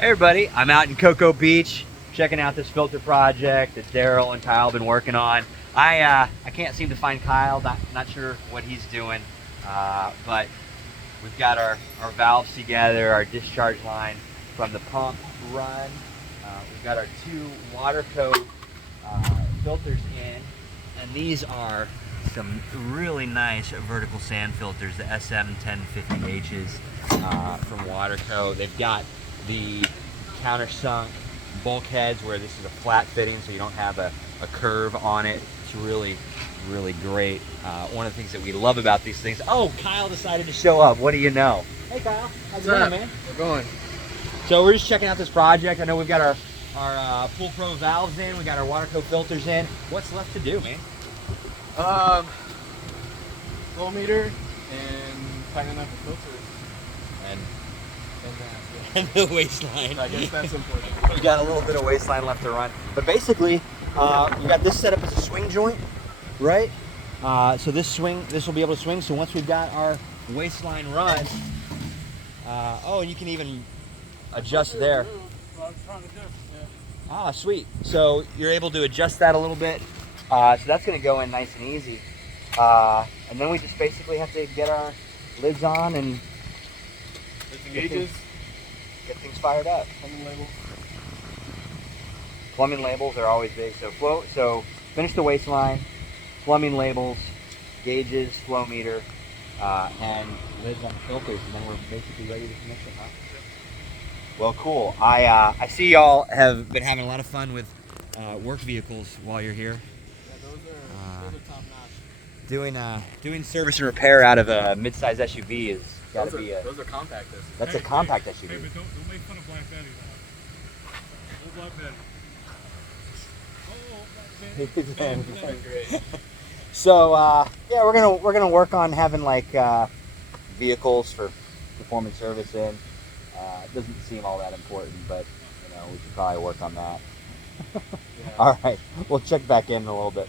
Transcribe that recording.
Hey everybody, I'm out in Cocoa Beach checking out this filter project that Darryl and Kyle have been working on. I can't seem to find Kyle, not sure what he's doing, but we've got our valves together, our discharge line from the pump run. We've got our two water coat filters in, and these are some really nice vertical sand filters, the SM 1050Hs from Waterco. They've got the countersunk bulkheads where this is a flat fitting, so you don't have a curve on it. It's really great. One of the things that we love about these things. Oh, Kyle decided to show up. What do you know? Hey Kyle, how's it going, man? We're going. So we're just checking out this project. I know we've got our Full Pro valves in, we got our Waterco filters in. What's left to do, man? Flow meter and tightening up the filters. And the waistline. I guess that's important. We got a little bit of waistline left to run. But basically, we got this set up as a swing joint, right? So this will be able to swing. So once we've got our waistline run, oh, and you can even adjust there. Ah, sweet. So you're able to adjust that a little bit. So that's going to go in nice and easy. And then we just basically have to get our lids on and get things fired up. Plumbing labels are always big. So finish the waistline, plumbing labels, gauges, flow meter, and lids on the filters, and then we're basically ready to commission, huh? Well, cool. I see y'all have been having a lot of fun with work vehicles while you're here. Yeah, those are top notch. Doing service and repair out of a mid-size SUV is got to be a. Those are compact. That's a compact SUV. Hey, but don't make fun of Black Betty now. No Black Betty. Oh, Black Betty. Great. So yeah, we're gonna work on having like vehicles for performance service in. It doesn't seem all that important, but you know we should probably work on that. Yeah. All right, we'll check back in a little bit.